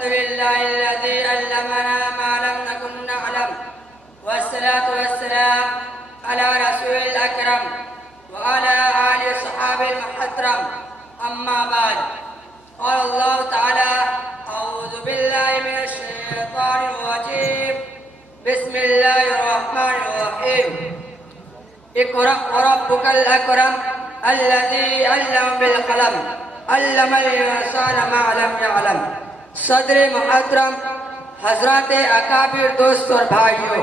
अल्हम्दुलिल्लाहिल्लज़ी अल्लमना मा लम नकुन नअलम वस्सलातु वस्सलाम अला रसूलिल अकरम व अला आलिहि सहाबिल मुहतरम अम्मा बाद। और अल्लाह ताला औज़ु बिल्लाहि मिनश शैतानिर रजीम बिस्मिल्लाहिर रहमानिर रहीम। इक़रा व रब्बुकल अकरम अल्लज़ी अल्लम बिल क़लम अल्लमल इंसाना मा लम यअलम। सदर मुहतरम, हज़रात अकाबिर, दोस्त और भाइयों,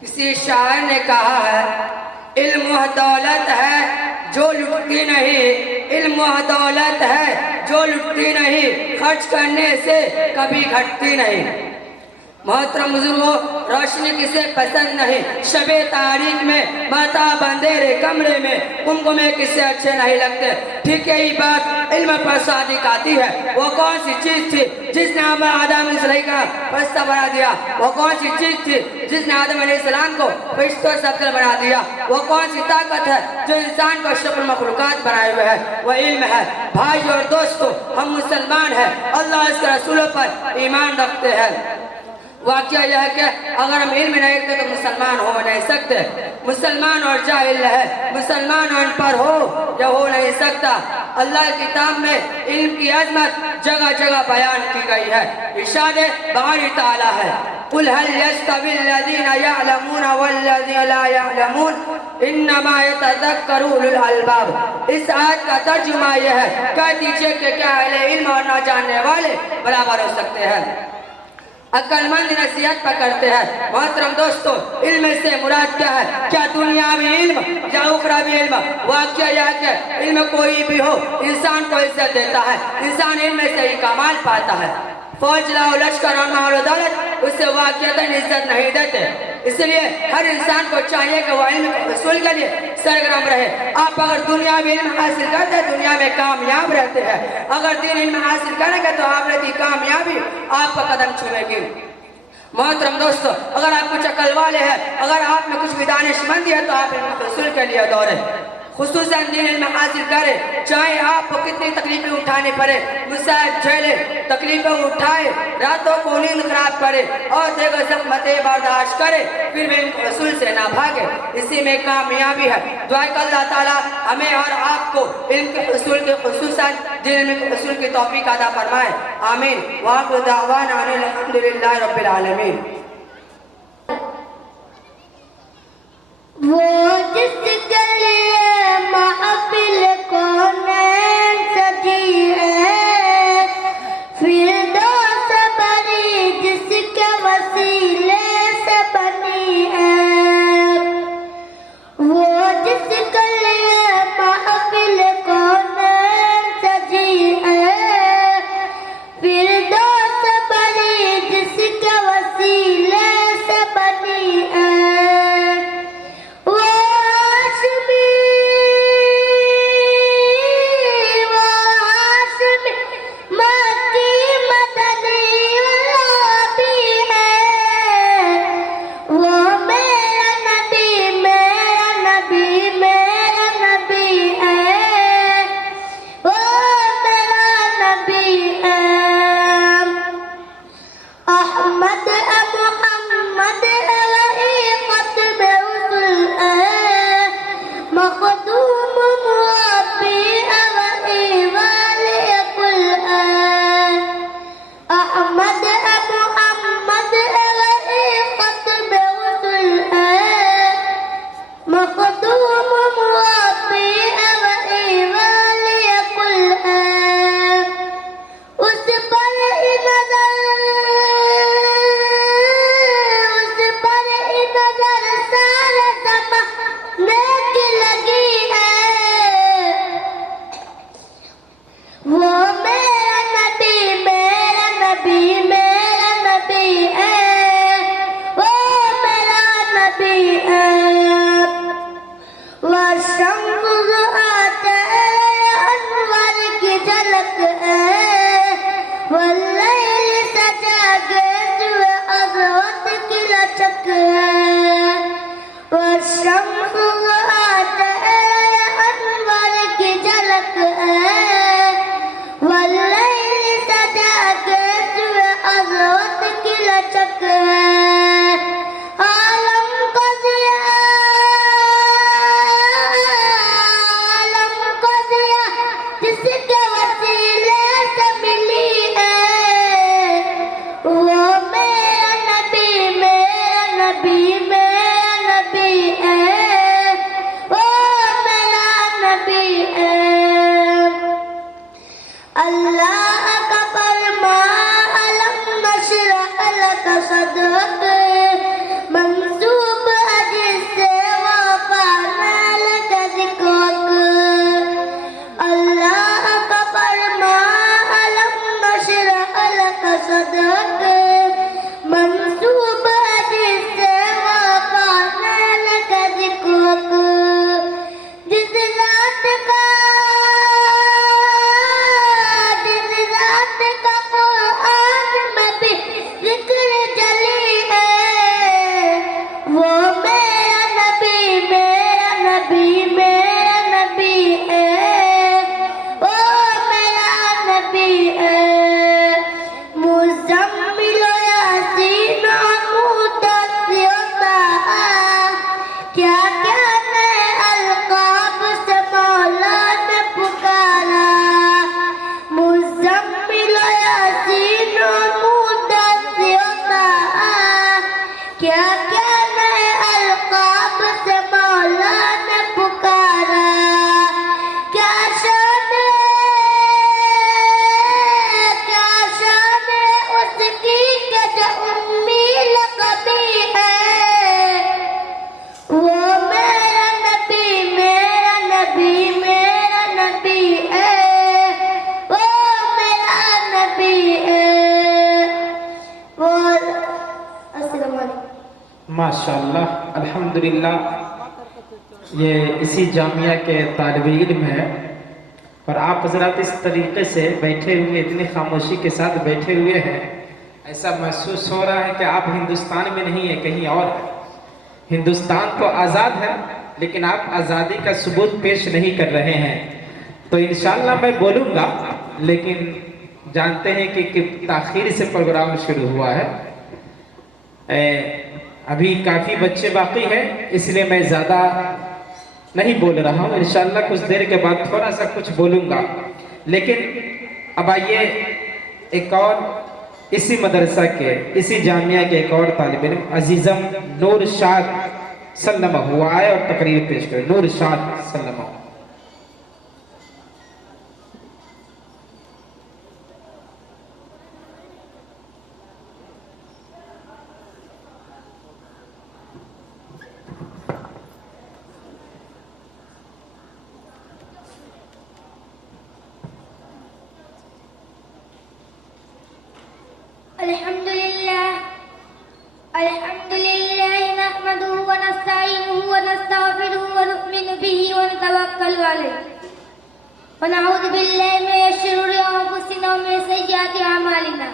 किसी शायर ने कहा है, इल्म वह दौलत है जो लुटती नहीं, इल्म वह दौलत है जो लुटती नहीं, खर्च करने से कभी घटती नहीं। मोहतरम बुजुर्गों, रोशनी किसे पसंद नहीं, शबे तारीख में माता बंदेरे कमरे में कुमकुमे किसे अच्छे नहीं लगते। ठीक यही बात इल्म पर सादिक आती है। वो कौन सी चीज थी जिसने आदम अलैहि का फरिश्ता बना दिया? वो कौन सी चीज थी जिसने आदम अलैहिस्सलाम को फरिश्तों से अफजल बना दिया? वो कौन सी ताकत है जो इंसान को अशरफुल मखलूकात बनाए हुए है? वह इल्म है। भाई और दोस्तों, हम मुसलमान हैं, अल्लाह इसके रसूलों पर ईमान रखते हैं। वाक़या यह है कि अगर हम इल्म नहीं रखते तो मुसलमान हो नहीं सकते। मुसलमान और जाहिल है, मुसलमान और अनपढ़ हो या हो नहीं सकता। अल्लाह की किताब में इल्म की अजमत जगह जगह बयान की गई है। इरशाद बारी ताला है, कुल हल यस्तविल लज़ीना यअलमून वल्लज़ीना ला यअलमून इन्नमा यतज़क्करू उलुल अलबाब। इस आयत का तर्जुमा यह है, कह दीजिए कि क्या अहले इल्म और ना जानने वाले बराबर हो सकते हैं? अक्लमंद नसीहत पकड़ते हैं। मोहतरम दोस्तों, इल्म से मुराद क्या है? क्या दुनियावी इल्म या उखरावी इल्म? वाक़या यह है कि इल्म कोई भी हो, इंसान को इज्जत देता है, इंसान इल्म से ही कमाल पाता है। फौज, लाओ, लश्कर और माल और दौलत उससे वाक़यातन इज्जत नहीं देते। इसलिए हर इंसान को चाहिए कि वह इल्म के हसूल के लिए सरगर्म रहे। आप अगर दुनियावी इल्म हासिल करते हैं, दुनिया में कामयाब रहते हैं। अगर दीन इल्म हासिल करेंगे तो आखिरत की कामयाबी आपका कदम छुएगी। मोहतरम दोस्तों, अगर आप कुछ अकल वाले हैं, अगर आप में कुछ भी दानिशमंदी है तो आप इल्म के हसूल के लिए दौड़े, खुसूसन दीन इल्म हासिल करे। चाहे आपको कितनी तकलीफें उठानी पड़े, मुसाइब झेले, तकलीफें उठाए, रातों को नींद खराब करे और देखो ज़ख्मतें बर्दाश्त करे, फिर भी इल्म रसूल से ना भागे। इसी में कामयाबी है। दुआ कि अल्लाह ताला हमें और आपको इल्म के रसूल के खुसूसन दीन इल्म के रसूल की तौफीक अता फरमाए। आमीन। व आखिरु दावाना अनिल हम्दुलिल्लाहि रब्बिल आलमीन। वो जिसके लिए महफिल कौनैन सजी है, फिरदौस बरी जिसके वसीले से बनी है। वो जिसके लिए महफिल कौनैन सजी है, फिरदौस बरी जिसके वसीले से बनी है। वो तक है आलम को दिया जिसके वसीले से मिली है वो मेरा नबी है वो मेरा नबी है। अल्लाह का फरमान अलम नशरह लक सदरक मंसूब है जिससे वफाना लक ज़िक्रक। अल्लाह का फरमान अलम नशरह लक सदरक मंसूब है जिससे वफाना लक ज़िक्रक। जिस रात का कुरान में भी जिक्र चली है वो मेरा नबी है वो मेरा नबी है। मुज़म्मिल यासीन मुद्दस्सिर क्या क्या नए अलक़ाब से मौला ने पुकारा। मुज़म्मिल यासीन मुद्दस्सिर क्या क्या नए अलक़ाब से मौला ने पुकारा। क्या शान उसकी के जो उम्मी लक़बी है वो मेरा नबी है वो मेरा नबी है वो। अस्सलाम वालेकुम। माशाअल्लाह, अल्हम्दुलिल्लाह। ये इसी जामिया के तालिबे इल्म है और आप हज़रात इस तरीके से बैठे हुए, इतनी खामोशी के साथ बैठे हुए हैं, ऐसा महसूस हो रहा है कि आप हिंदुस्तान में नहीं है, कहीं और है। हिंदुस्तान तो आज़ाद है लेकिन आप आज़ादी का सबूत पेश नहीं कर रहे हैं। तो इंशाअल्लाह मैं बोलूँगा, लेकिन जानते हैं कि ताख़ीर से प्रोग्राम शुरू हुआ है। अभी काफ़ी बच्चे बाकी हैं, इसलिए मैं ज़्यादा नहीं बोल रहा हूँ। इंशाअल्लाह कुछ देर के बाद थोड़ा सा कुछ बोलूँगा। लेकिन अब आइए एक और इसी मदरसा के, इसी जामिया के एक और तालिब इल्म अजीज़म नूर शाद सल्लमा हुआ है और तकरीर पेश कर। नूर शाद सल्लमा। अल्हम्दुलिल्लाह नहमदुहु व नस्तईनुहु व नस्तगफिरुहु व नु'मिनु बिही व नतवक्कलु अलैहि व नऊज़ु बिल्लाहि मिनश शुरूरि अंफुसिना व मिन सय्यिआति अमालिना।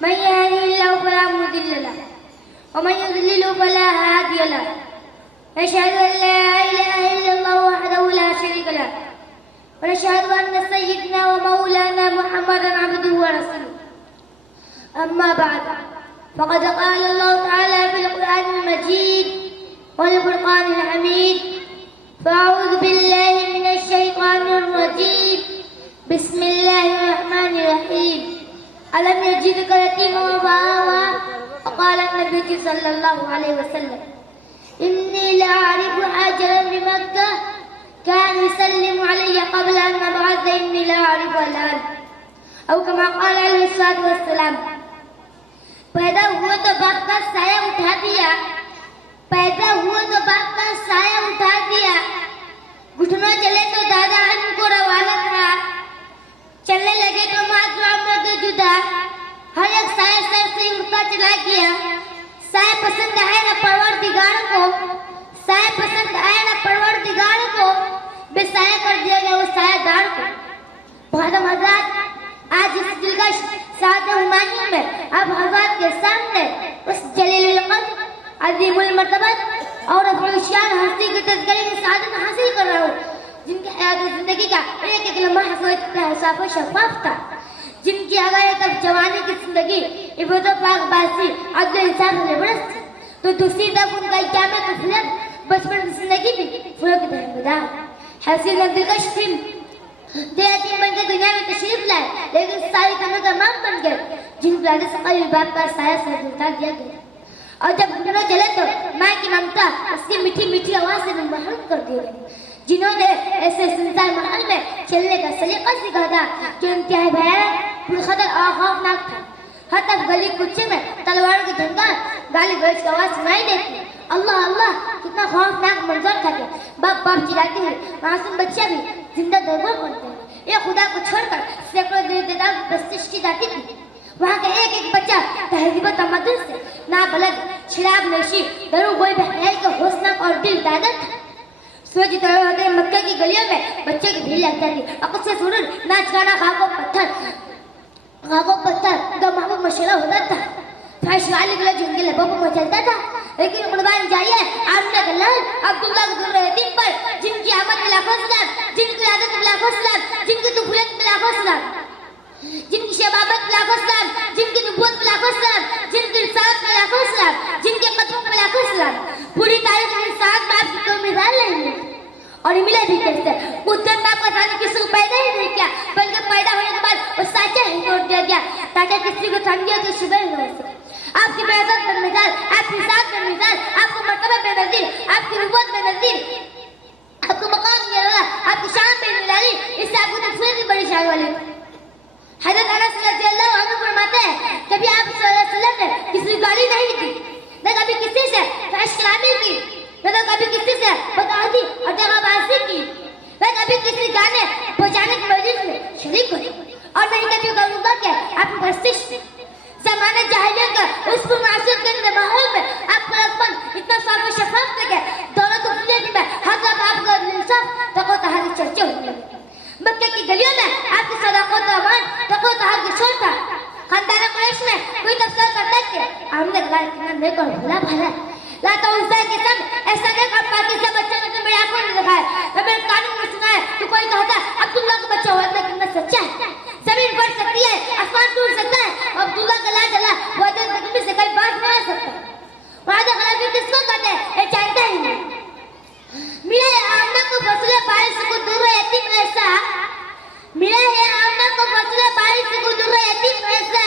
मन यहदिहिल्लाहु फला मुदिल्ल लहु व मन युद्लिलहु फला हादिय लहु। नशहदु अन ला इलाहा इल्लल्लाहु वहदहु ला शरीका लहु व नशहदु अन्न सय्यिदना व मौलाना मुहम्मदन अब्दुहु व रसूलुहु। अम्मा बाद फ़क़द क़ाल अल्लाहु तआला फ़िल क़ुरआनिल मजीद वल फ़ुरक़ानिल हमीद। फ़अऊज़ु बिल्लाहि मिनश शैतानिर रजीम। बिस्मिल्लाहिर रहमानिर रहीम। अलम यजिदका यतीमन फ़आवा। क़ाल नबी सल्लल्लाहु अलैहि वसल्लम इन्नी लअअरिफ़ु हाजरन बिमक्का कान युसल्लिमु अलैया क़ब्ल अन अबअथ इन्नी लअअरिफ़ु अल-आन। औ कमा क़ाल अलैहिस्सलातु वस्सलाम। पैदा हुए तो बाप का साया उठा दिया, पैदा हुए तो बाप का साया उठा दिया। घुटनों चले तो दादा उनको रवाना था, चलने लगे तो माँ जो जुदा। हर एक साया सर से उठता चला गया। साया पसंद आए ना परवरदिगार को, साया पसंद आए ना परवरदिगार को, बेसाया कर दिया गया वो सायादार को। बहुत हज़रात आज इस दिलकश सादे हुमायूं में अब हज़रात के सामने उस जलीलुल क़द्र अज़ीमुल मर्तबत और अफ़ज़ल शान हस्ती की तज़किरे की सादत हासिल कर रहा हूँ, जिनके हयात ज़िंदगी का एक एक लम्हा हक़ीक़त का साफ़ शफ़ाफ़ था, जिनकी अगर एक जवानी की ज़िंदगी इब्राहिम पाक बासी अब्दुल इंसाफ ने बरस तो दूसरी तरफ उनका क्या में तफसील बचपन की जिंदगी भी फूलों की तरह बदा हसीन और दिलकश फिल्म तेजी बन के दुनिया में तशरीफ लाए लेकिन सारी कमियों का माम बन गए जिन प्यारे सकल बाप का साया सर उतार दिया गया और जब घुटनों चले तो माँ की ममता उसकी मीठी मीठी आवाज से महरूम कर दिए गए जिन्होंने ऐसे सुनसान माहौल में चलने का सलीका सीखा था जो इंतहाई भयानक पुरखतर और खौफनाक था हर तरफ गली कुच्चे में तलवार की झंकार गाली गलौज की आवाज सुनाई देती अल्लाह अल्लाह कितना खौफनाक मंजर था कि बाप बाप चिल्लाते हुए मासूम बच्चा भी जिंदा दरबार पड़ते हैं ये खुदा को छोड़कर सैकड़ों देवता की प्रस्तिश की जाती थी वहाँ का एक एक बच्चा तहजीब तमद्दुन से नाबलद शराब नशी दरू गोई बहयाई का हौसला और दिल दादा था सूरज तरह होते मक्के की गलियों में बच्चे की भीड़ लगती थी अकुल से सुरुर नाच गाना खाको पत्थर का महबूब मशवरा होता था फैश वाली गला झुंगे लबों पर मचलता था लेकिन कुर्बान जाइए आमना गल्लाल अब्दुल्ला के दूर यतीम पर जिनकी आमद में लाखों सलाम जिनकी आदत में लाखों सलाम जिनकी तुफूलियत में लाखों सलाम जिनकी शबाबत में लाखों सलाम जिनकी नबूवत में लाखों सलाम जिनकी रिसालत में लाखों सलाम जिनके कदमों में लाखों सलाम पूरी तारीख में साथ बाप की कोई मिसाल नहीं है और मिले भी कैसे कुदरत बाप का साथ किसी को पैदा ही नहीं किया बल्कि पैदा होने के बाद वो साचा ही तोड़ दिया गया ताकि किसी को ठंडियों की शुगर न हो सके आपकी बेहतर पर मिसाल आपकी साथ पर मिसाल आपको मर्तबा पे नजदीक आपकी नबूवत में नजदीक आपको मकाम ये वाला आपकी शान पे मिलानी इससे आपको तकफीर की बड़ी शान वाली हज़रत अनस रज़ियल्लाहु अन्हु फरमाते हैं कभी आप सल्लल्लाहु अलैहि वसल्लम ने किसी को गाली नहीं दी न कभी किसी से फहश कलामी की न तो कभी किसी से बदअहदी और दगाबाजी की न कभी किसी गाने बजाने की मजलिस में शरीक हुई और नहीं कभी कहूँगा कि आपकी प्रस्तिश ज़माने जाहिलियत का उस पुरमासूम के माहौल में आपका रखपन इतना साफ और शफाफ था कि दौलत और दुनिया में हर जगह आपका इंसाफ तको तहारी चर्चा होने लगी मक्के की गलियों में आपकी सदाकत और अमान तको तहार की शोर था खानदान कुरैश में कोई तफसीर करता है हमने गलार के नाम लेकर भला भला लाता उनसे के सब ऐसा नहीं कर पाती सब बच्चा ने तो मेरी आंखों में देखा है मैं मेरे कानों में सुना है तो कोई कहता अब्दुल्ला का बच्चा हुआ लेकिन मैं सच्चा है जमीन बढ़ सकती है आसमान टूट सकता है अब्दुल्ला का लाज अल्लाह वो दिन तक से कई बात नहीं सकता वादा खराबी किसको कहते हैं ये जानता ही नहीं मिला है आमना को फसले बारिश को दूर रहती ऐसा मिला है आमना को फसले बारिश को दूर रहती ऐसा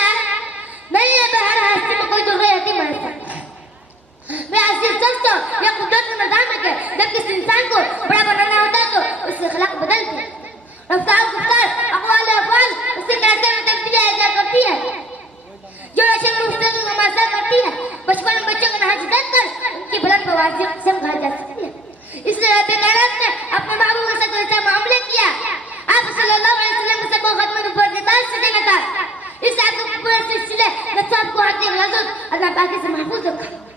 नहीं है बहर हस्ती में कोई दूर रहती ऐसा मैं ऐसी समझता हूँ यह कुदरत का निज़ाम है कि जब किसी इंसान को बड़ा बनाना होता है तो उसके खिलाफ बदलते हैं रफ्तार गुफ्तार अक़वाल अफ़आल उससे कैसे तब्दीली ऐसा करती है जो रोशन मुफ्तन को नमाज़ा करती है बचपन में बच्चों को नहाज कर उनकी बुलंद बवाज़ी से उखाड़ जा सकती है इसलिए रब्बे कायनात ने अपने महबूब के साथ ऐसा मामला किया आप सल्लल्लाहु अलैहि वसल्लम से बहुत खत्म नबुव्वत से देना था इस आयत को पूरे सिलसिले में सबको आते गलत अल्लाह पाक से महफूज रखा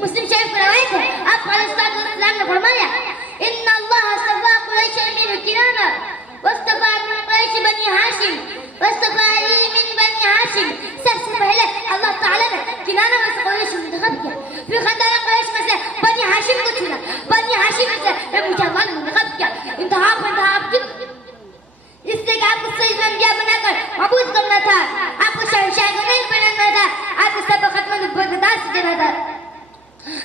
मुस्लिम शरीफ की रवायत है आप अलैहिस्सलाम ने फरमाया इन्ना अल्लाह सफ़ा कुरैश मिन किनाना वस्तफ़ा मिन कुरैश बनी हाशिम वस्तफ़ाई मिन बनी हाशिम सबसे पहले अल्लाह ताला ने किनाना में से कुरैश को इंतखाब किया फिर खानदान कुरैश में से बनी हाशिम को चुना बनी हाशिम में से मुसलमान को इंतखाब किया इंतखाब की इसलिए कि आपको सही अंबिया बनाकर मबूद करना था आपको शहंशाह को नहीं बनाना था आपको सब खत्म नबुव्वत से देना था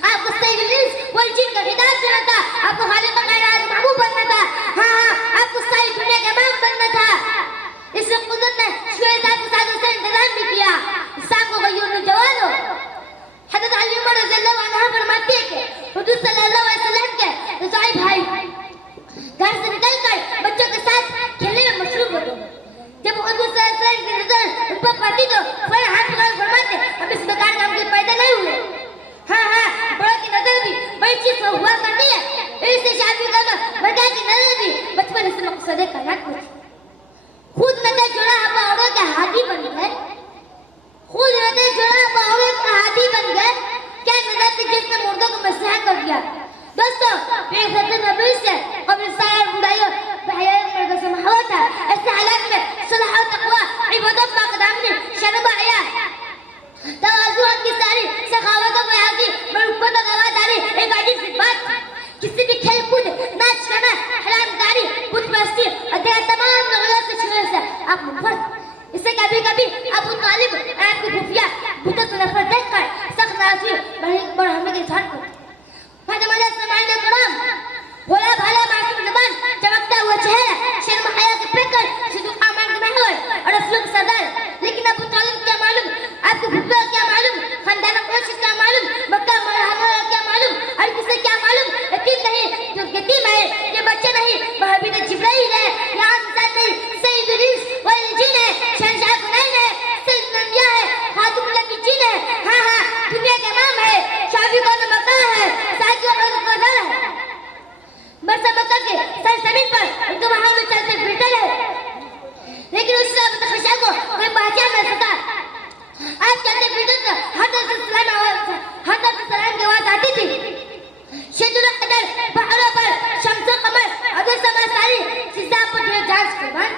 आपको सही इब्लीस वल जिन का हिदायत देना था आपको खालिक कायनात महबूब बनना था हाँ आपको सारी दुनिया का इमाम बनना था इसलिए कुदरत ने शुएब को साथ उसका इंतजाम भी किया इंसान को गयूर जवान हो हज़रत अली उमर रज़ियल्लाहु अन्हु फरमाते हैं कि हुजूर सल्लल्लाहु अलैहि वसल्लम के रज़ाई भाई घर से निकलकर बच्चों के साथ खेलने में मशरूफ हो गए जब हुजूर सल्लल्लाहु अलैहि वसल्लम की नजर उन पर पड़ती तो फौरन हाथ पकड़ फरमाते हम इस बेकार काम के पैदा नहीं हुए हाँ बड़ों की नजर भी बड़ी चीज को हुआ करती है इससे शादी करना बड़ा की नजर भी बचपन से मकसद कायनात में खुद नजर जुड़ा औरों के हाथी बन गए खुद नजर जुड़ा औरों के हाथी बन गए क्या नजर थी जिसने मुर्दों को मसहा कर दिया दोस्तों बेखतर नबी से कब्र सार बुराइयों बहया मर्द से माहौल था ऐसे हालात में सलाह और तकवा इबादत का कदम ने शर्म आया तवाज़ु की सारी सखावत और बयानी मरुब्बत और गवादारी एक अजीब सी बात किसी भी खेल कूद नाच गाना हरामकारी बुत परस्ती और तमाम नगलों से छुए से आप मुफरत इससे कभी कभी अबू तालिब आपकी खुफिया बुतों से नफरत देखकर सख्त नाराजगी बढ़ाने के इजहार करते। फातिमा ने कलाम भोला भाला मासूम जबान चमकता हुआ चेहरा शर्म हया के पेकर सिद्दीक आमान के महवर और रसूल सरदार। लेकिन अबू तालिब क्या मालूम, आपकी खुफिया क्या मालूम, खानदान कुरैश क्या मालूम, मक्का मरहमा क्या मालूम, और किसे क्या मालूम। यतीम नहीं जो यतीम है, ये बच्चा नहीं महबूब जिब्राइल है, या इंसान नहीं सैयदुल इंस वल जिन है, शहंशाह कुनैन है, सैयदुल अंबिया है, खातमुल नबिय्यीन है। हां हां दुनिया का इमाम है, शाफी का मक्का है, साकिया का कदर है। बरसा मक्का के सरजमीन पर उनके वहां में चलते फिरते रहे, लेकिन उस रात खशा को कोई पहचान न सका। आज चलते फिरते तो हज़रत सलाम की आवाज आती थी। शेजुल कदर पहाड़ों पर शम्स कमर अदर समा सारी सिजा पर जो जांच के बाद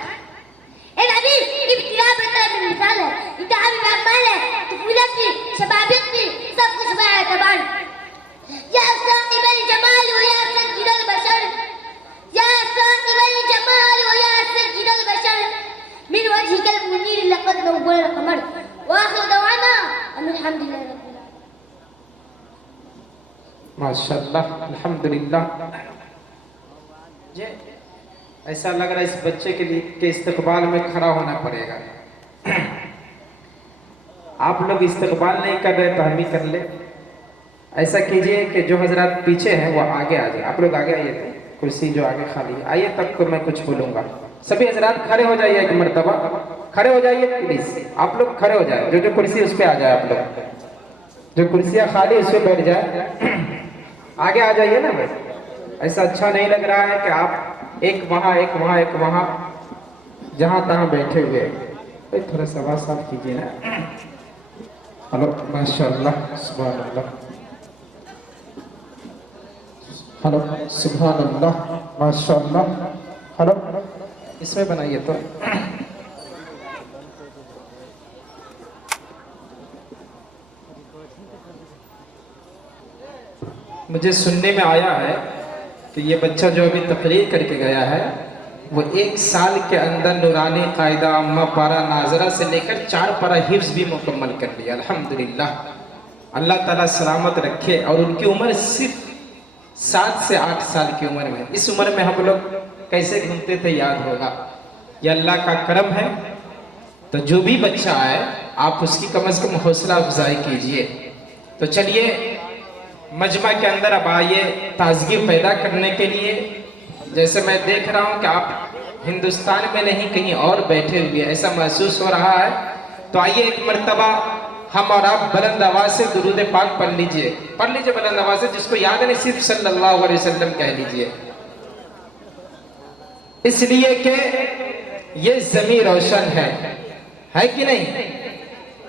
ए नबी इब्तिला बेहतर मिसाल है, इंतहा भी माल है, तफूलत की शबाबियत की सब कुछ बया तबान। या साहिबल जमाल व या सय्यिदल बशर, या साहिबल जमाल व या सय्यिदल बशर, मिन वजहिकल मुनीर लक़द नव्वल क़मर। व आखिर दवाना अल्हम्दुलिल्लाह रब्बिल आलमीन। माशाअल्लाह, अल्हम्दुलिल्लाह। ये ऐसा लग रहा है इस बच्चे के लिए के इस्तकबाल में खड़ा होना पड़ेगा। आप लोग इस्तकबाल नहीं कर रहे तो हम ही कर ले। ऐसा कीजिए कि जो हजरात पीछे हैं वो आगे आ जाए। आप लोग आगे आइए, थे कुर्सी जो आगे खाली है आइए, तब को मैं कुछ बोलूंगा। सभी हजरात खड़े हो जाइए, एक मर्तबा खड़े हो जाइए प्लीज। आप लोग खड़े हो जाए, जो जो कुर्सी उस पर आ जाए। आप लोग जो कुर्सियाँ खाली उस पर बैठ जाए, आगे आ जाइए ना। बस ऐसा अच्छा नहीं लग रहा है कि आप एक वहाँ एक वहाँ एक वहाँ जहाँ तहाँ बैठे हुए। भाई थोड़ा सा आवाज साफ कीजिए ना। हेलो, माशाअल्लाह, सुभान अल्लाह, हेलो, सुभान अल्लाह, माशाअल्लाह। हेलो, इसमें बनाइए तो। मुझे सुनने में आया है कि ये बच्चा जो अभी तकरीर करके गया है वो 1 साल के अंदर नूरानी कायदा अम्मा पारा नाजरा से लेकर 4 पारा हिफ्ज भी मुकम्मल कर लिया। अल्हम्दुलिल्लाह, अल्लाह ताला सलामत रखे। और उनकी उम्र सिर्फ 7 से 8 साल की उम्र में। इस उम्र में हम लोग कैसे घूमते थे याद होगा। ये अल्लाह का करम है। तो जो भी बच्चा आए आप उसकी कम से कम हौसला अफजाई कीजिए। तो चलिए मजमा के अंदर अब आइए ताजगी पैदा करने के लिए। जैसे मैं देख रहा हूँ कि आप हिंदुस्तान में नहीं कहीं और बैठे हुए, ऐसा महसूस हो रहा है। तो आइए एक मर्तबा हम और आप बुलंद आवाज से दुरूद पाक पढ़ लीजिए बुलंद आवाज से। जिसको याद नहीं सिर्फ सल्लल्लाहु अलैहि वसल्लम कह लीजिए, इसलिए कि ये ज़मीं रोशन है कि नहीं।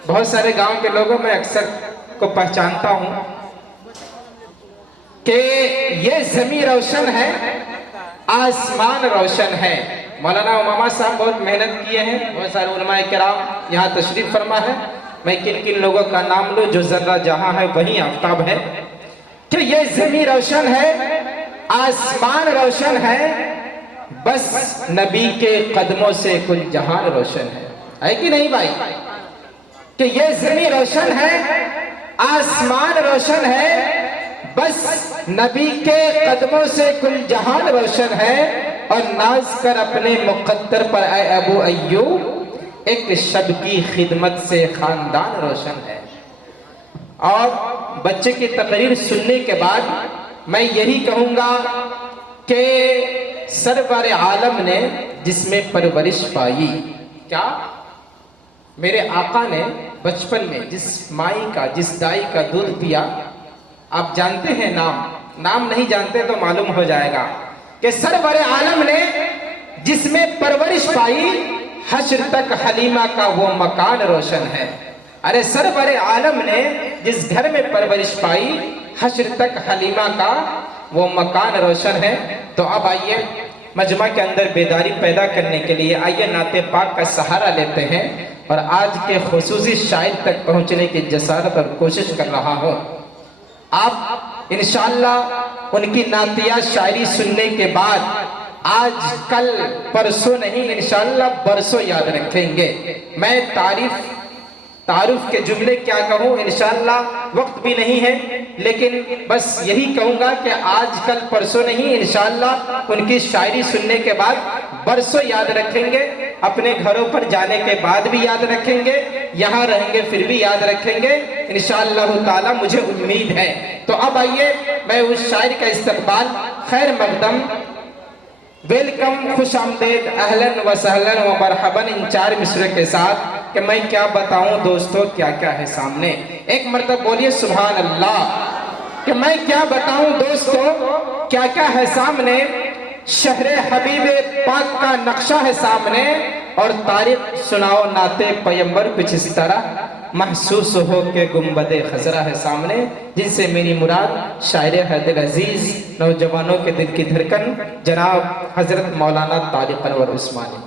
बहुत सारे गांव के लोगों में अक्सर को पहचानता हूं कि ये ज़मीं रोशन है, आसमान रोशन है। मौलाना उमामा साहब बहुत मेहनत किए हैं, बहुत सारे उलमाए किराम यहाँ तशरीफ फरमा है। मैं किन किन लोगों का नाम लूं, जो जर्रा जहां है वहीं आफ्ताब है। कि ये ज़मीं रोशन है, आसमान रोशन है, बस नबी के कदमों से कुल जहान रोशन है कि नहीं भाई। कि ये ज़मीं रोशन है, आसमान रोशन है, बस नबी के कदमों से कुल जहान रोशन है। और नाज कर अपने मुक़द्दर पर आए अबू अय्यूब, एक शब की खिदमत से खानदान रोशन है। और बच्चे की तकरीर सुनने के बाद मैं यही कहूँगा कि सरवर आलम ने जिसमें परवरिश पाई, क्या मेरे आका ने बचपन में जिस माई का जिस दाई का दूध पिया, आप जानते हैं नाम नहीं जानते तो मालूम हो जाएगा कि सरवर आलम ने जिसमें परवरिश पाई, हश्र तक हलीमा का वो मकान रोशन है। अरे सरवर आलम ने जिस घर में परवरिश पाई, हश्र तक हलीमा का वो मकान रोशन है। तो अब आइए मजमा के अंदर बेदारी पैदा करने के लिए आइए नाते पाक का सहारा लेते हैं और आज के खुसूसी शायर तक पहुंचने की जसारत और कोशिश कर रहा हूं। आप इंशाअल्लाह उनकी नातिया शायरी सुनने के बाद आज कल परसों नहीं, इंशाअल्लाह बरसों याद रखेंगे। मैं तारुफ के जुमले क्या कहूँ, इंशाअल्लाह वक्त भी नहीं है, लेकिन बस यही कहूँगा कि आज कल परसों नहीं, इंशाअल्लाह उनकी शायरी सुनने के बाद बरसों याद रखेंगे। अपने घरों पर जाने के बाद भी याद रखेंगे, यहाँ रहेंगे फिर भी याद रखेंगे इंशाअल्लाह ताला, मुझे उम्मीद है। तो अब आइए मैं उस शायर का इस्तकबाल, खैर मकदम, वेलकम, खुश आमदेद, अहलन व सहलन व मरहबन इन 4 मिसरे के साथ कि मैं क्या बताऊं दोस्तों क्या क्या है सामने। एक मरतब बोलिए सुभान अल्लाह। कि मैं क्या बताऊं दोस्तों क्या क्या है सामने, शहरे हबीबे पाक का नक्शा है सामने, और तारीख सुनाओ नाते पैगंबर कुछ इस तरह महसूस हो के गुंबदे खजरा है सामने, जिनसे मेरी मुराद शायर हैदर अजीज, नौजवानों के दिल की धड़कन जनाब हजरत मौलाना तारिक अनवर उस्मानी।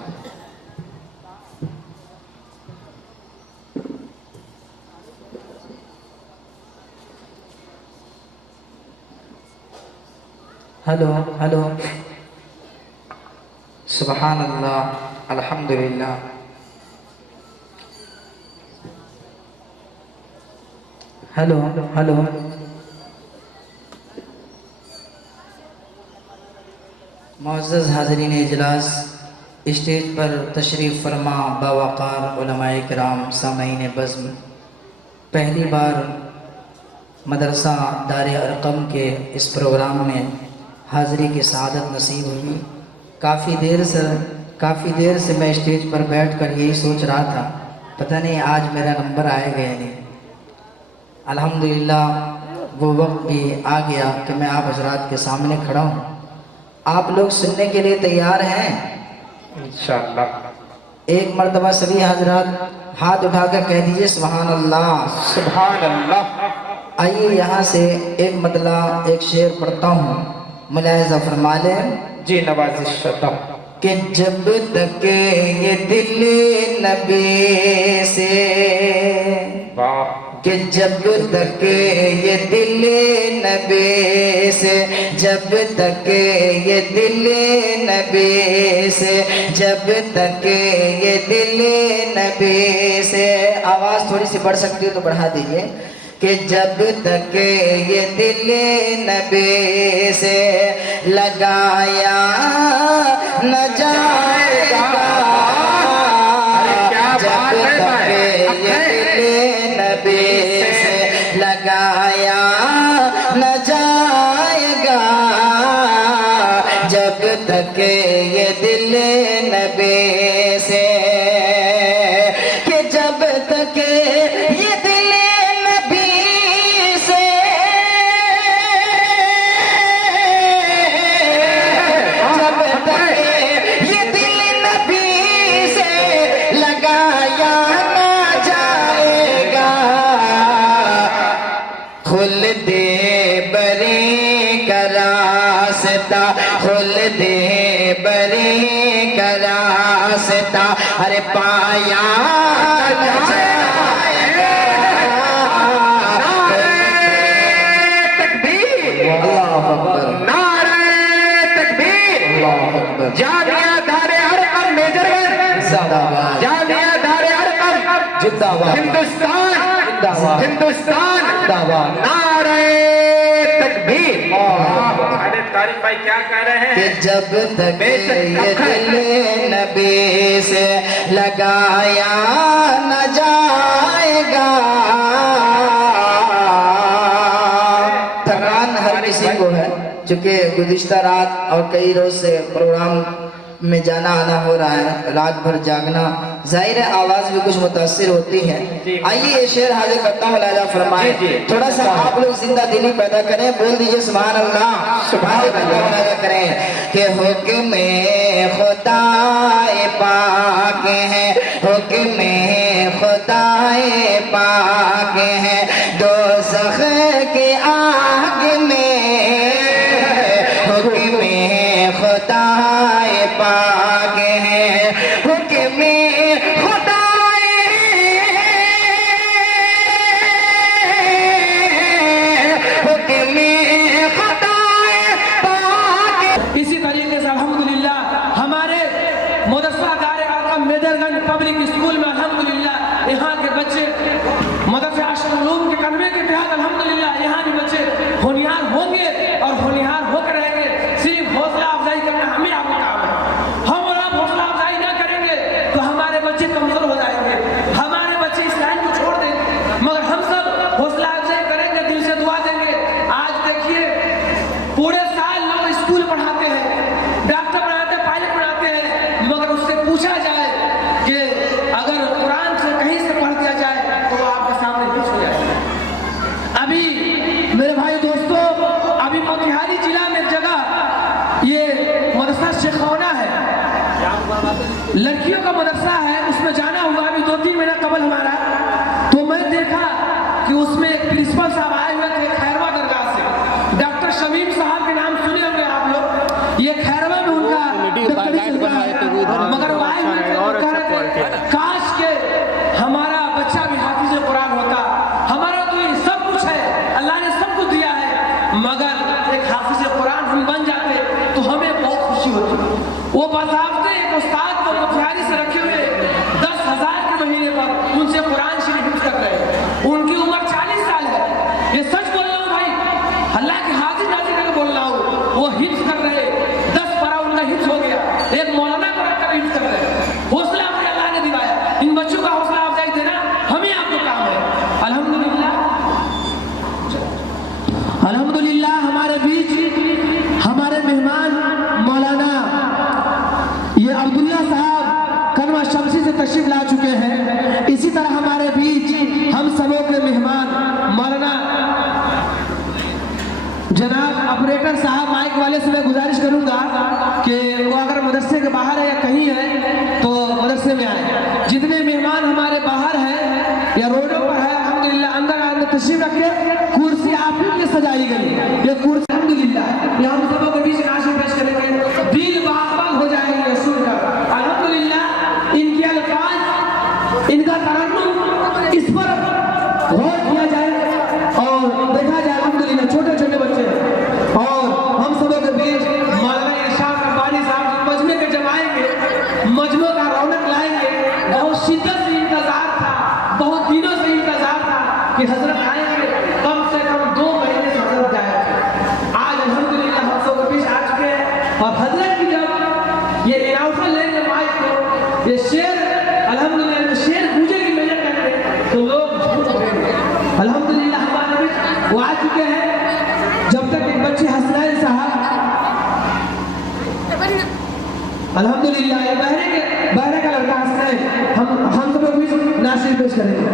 हेलो हेलो, सुबहान अल्लाह, अल्हम्दुलिल्लाह। हेलो हेलो, मुअज़्ज़ज़ हाज़रीन इजलास, स्टेज पर तशरीफ़ फरमा बावक़ार उलमाए किराम, सामईन बज़्म, पहली बार मदरसा दारे अरक़म के इस प्रोग्राम में हाज़री की सआदत नसीब हुई। काफ़ी देर से मैं स्टेज पर बैठकर यही सोच रहा था, पता नहीं आज मेरा नंबर आएगा या नहीं। अल्हम्दुलिल्लाह वो वक्त भी आ गया कि मैं आप हज़रात के सामने खड़ा हूँ। आप लोग सुनने के लिए तैयार हैं? इंशाअल्लाह। एक मर्तबा सभी हज़रात हाथ उठाकर कह दीजिए सुभान अल्लाह, सुभान अल्लाह। आइए यहाँ से एक मतला एक शेर पढ़ता हूँ, मुलाहिज़ा फरमा लें जी, नवाज़िश शता। कि जब तक ये दिल नबी से, कि जब तक ये दिल नबी से, जब तक ये दिल नबी से, जब तक ये दिल नबी से, आवाज़ थोड़ी सी बढ़ सकती है तो बढ़ा दीजिए। कि जब तक ये दिल नबी से लगाया न जाएगा, जब तक ये दिल नबी से लगाया न जाएगा, जब तक ये दिल नबी से, कि जब तक ये दिल खुल दे बरी का रास्ता, खुल दे बरी का रास्ता, अरे पाया जामिया दारे अरक़म मेजरगंज जिंदाबाद, जामिया दारे अरक़म जिंदाबाद, हिंदुस्तान जिंदाबाद, हिंदुस्तान जिंदाबाद, नारे तकबीर। अरे तारिक भाई क्या कह रहे हैं? कि जब तक ये दिल नबी से लगाया न जाएगा, थकान हर किसी को है, चूँकि गुज़िश्ता रात और कई रोज से प्रोग्राम में जाना आना हो रहा है, रात भर जागना, जाहिर है आवाज़ भी कुछ मुतासिर होती है। आइए ये शेर हाजिर करता हूँ, लाला फरमाए, थोड़ा सा आप लोग जिंदा दिली पैदा करें, बोल दीजिए सुभान अल्लाह, सुभान अल्लाह पैदा करें। कि हुक्म खुदाए पाक है, हुक्म खुदाए पाक है, दोज़ख की आग में हुक्म खुदाए पाक है, हुक्म खुदाए, हुक्म खुदाए पाक। इसी तरीके से अल्हम्दुलिल्लाह में अल्हम्दुलिल्लाह यहाँ के बच्चे मदरसा अशरफुल उलूम के कदमे के तहत अल्हम्दुलिल्लाह यहाँ के बच्चे होनहार होंगे और होनहार होकर रहेंगे। सिर्फ हौसला अफजाई करना हमें आपका काम है। हम और आप हौसला अफजाई ना करेंगे तो हमारे बच्चे कमजोर हो जाएंगे, हमारे बच्चे इस लाइन को छोड़ देंगे। मगर हम सब हौसला अफजाई करेंगे, दिल से दुआ देंगे। आज देखिए पूरे साल लोग स्कूल पढ़ाते हैं, डॉक्टर पढ़ाते हैं, पायलट पढ़ाते हैं, मगर उससे पूछा जाए कि अगर कुरान से कहीं से पढ़ दिया जाए तो वो आपके सामने कुछ हो जाए। अभी मेरे भाई दोस्तों, अभी मोतिहारी जिला में एक जगह ये मदरसा शेखौना है, लड़कियों का मदरसा है, उसमें जाना हुआ अभी 2-3 महीना कबल हमारा। तो मैं देखा कि उसमें प्रिंसिपल साहब आए हुए थे खैरवा दरगाह से, डॉक्टर शमीम साहब के नाम सुने होंगे आप लोग। ये खैरवा में उनका मगर आए हुए थे तो कह रहे थे काश के हमारा बच्चा भी हाफिज कुरान होता। हमारा तो ये सब कुछ है, अल्लाह ने सब कुछ दिया है, मगर एक हाफिज कुरान हम बन जाते तो हमें बहुत खुशी होती। वो बाज़ाब्ते एक उस्ताद को मोतिहारी से रखे हुए 10,000 के महीने पर उनसे कुरान शरीफ हिफ्ज़ कर रहे हैं। उनकी उम्र 40 साल है। ये सच बोल रहा हूँ भाई, अल्लाह के हाजिर नाजिर करके बोल रहा हूँ। वो हिफ्ज़ कर रहे, 10 पारा उनका हिफ्ज़ हो गया, एक मौलाना को रखकर हिफ्ज़ कर रहे हैं। हौसला अफजाई अल्लाह ने दिलाया, इन बच्चों का हौसला अफजाई देना हमें आपको काम है। अल्हम्दुलिल्लाह, अल्हम्दुलिल्लाह हमारे बीच हमारे मेहमान मौलाना ये अब्दुल्ला साहब कनवा शमसी से तशरीफ ला चुके हैं। इसी तरह हमारे बीच हम सबों के मेहमान मौलाना जनाब ऑपरेटर साहब, माइक वाले से मैं गुजारिश करूंगा कि वो अगर मदरसे के बाहर है या कहीं है तो मदरसे में आए। जितने मेहमान हमारे बाहर हैं या रोडों पर है, अल्हम्दुलिल्लाह अंदर आने तशरीफ रखे। कुर्सी आप ही के सजाई गई, ये कुर्सी अल्हम्दुलिल्लाह ये हम सबों के बीच नाशिर पेश करेंगे। दिल बाग हो जाएंगे सुनकर। अल्हम्दुलिल्लाह इनके अल्फाज, इनका तरन्नुम, इस पर गौर किया जाए और देखा जाए। अल्हम्दुलिल्लाह छोटे छोटे बच्चे और हम सबों के बीच मौलाना इरशाद रब्बानी साहब मजमे के जमाएंगे, मजमे का रौनक लाएंगे। बहुत शिद्दत से इंतजार था, बहुत दिनों से इंतजार था कि हजरत आएंगे, कम से कम 2 महीने से हजरत आए थे। आज अल्हम्दुलिल्लाह हम सब के बीच आ चुके हैं और हजरत की जब ये इनाउंसर लेंगे माइक को, ये शेर अल्हम्दुलिल्लाह शेर गूंजेगी मेजर करके तो लोग झूम पड़ेंगे। अल्हम्दुलिल्लाह हमारे बीच वो आ चुके हैं। जब तक एक बच्चे हसनैन साहब अल्हम्दुलिल्लाह ये बहरे का लड़का हसनैन हम सब लोग बीच नाशिर पेश करेंगे।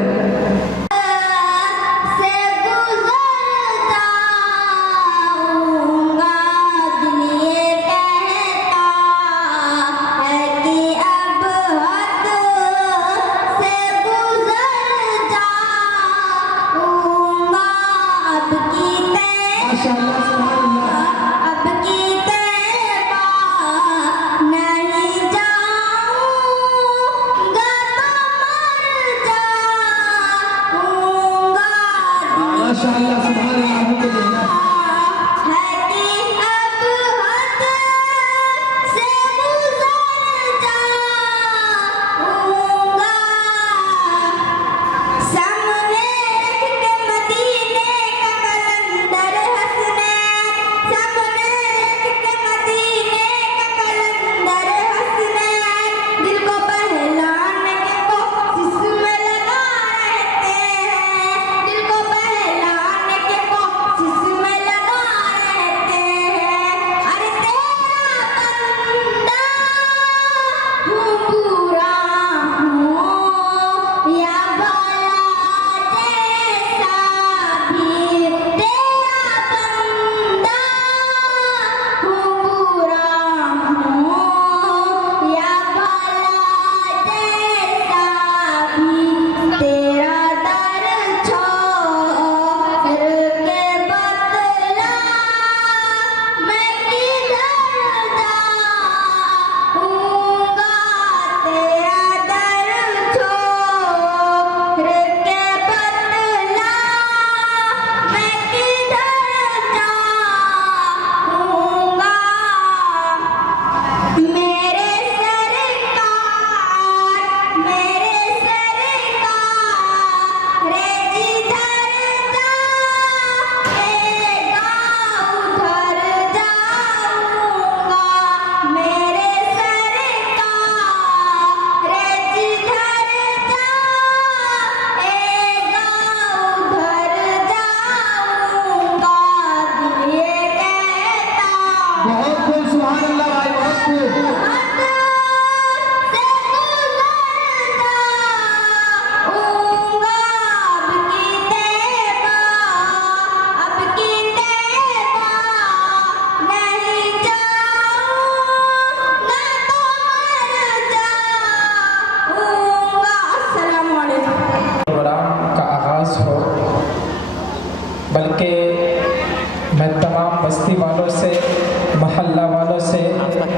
मोहल्ला वालों से,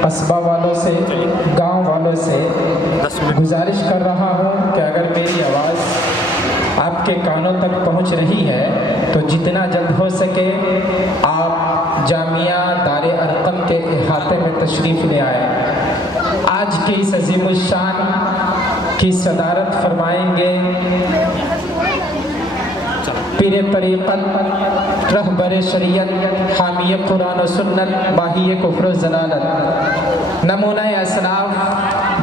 कस्बा वालों से, गांव वालों से गुजारिश कर रहा हूं कि अगर मेरी आवाज़ आपके कानों तक पहुंच रही है तो जितना जल्द हो सके आप जामिया दारे अरकम के अहाते में तशरीफ़ ले आए। आज के इस अजीमुल शान की सदारत फरमाएंगे पीर तरीक़त रहबर शरीयत हामी कुरान और सुन्नत माही कुफ्र ज़लालत नमूना असलाफ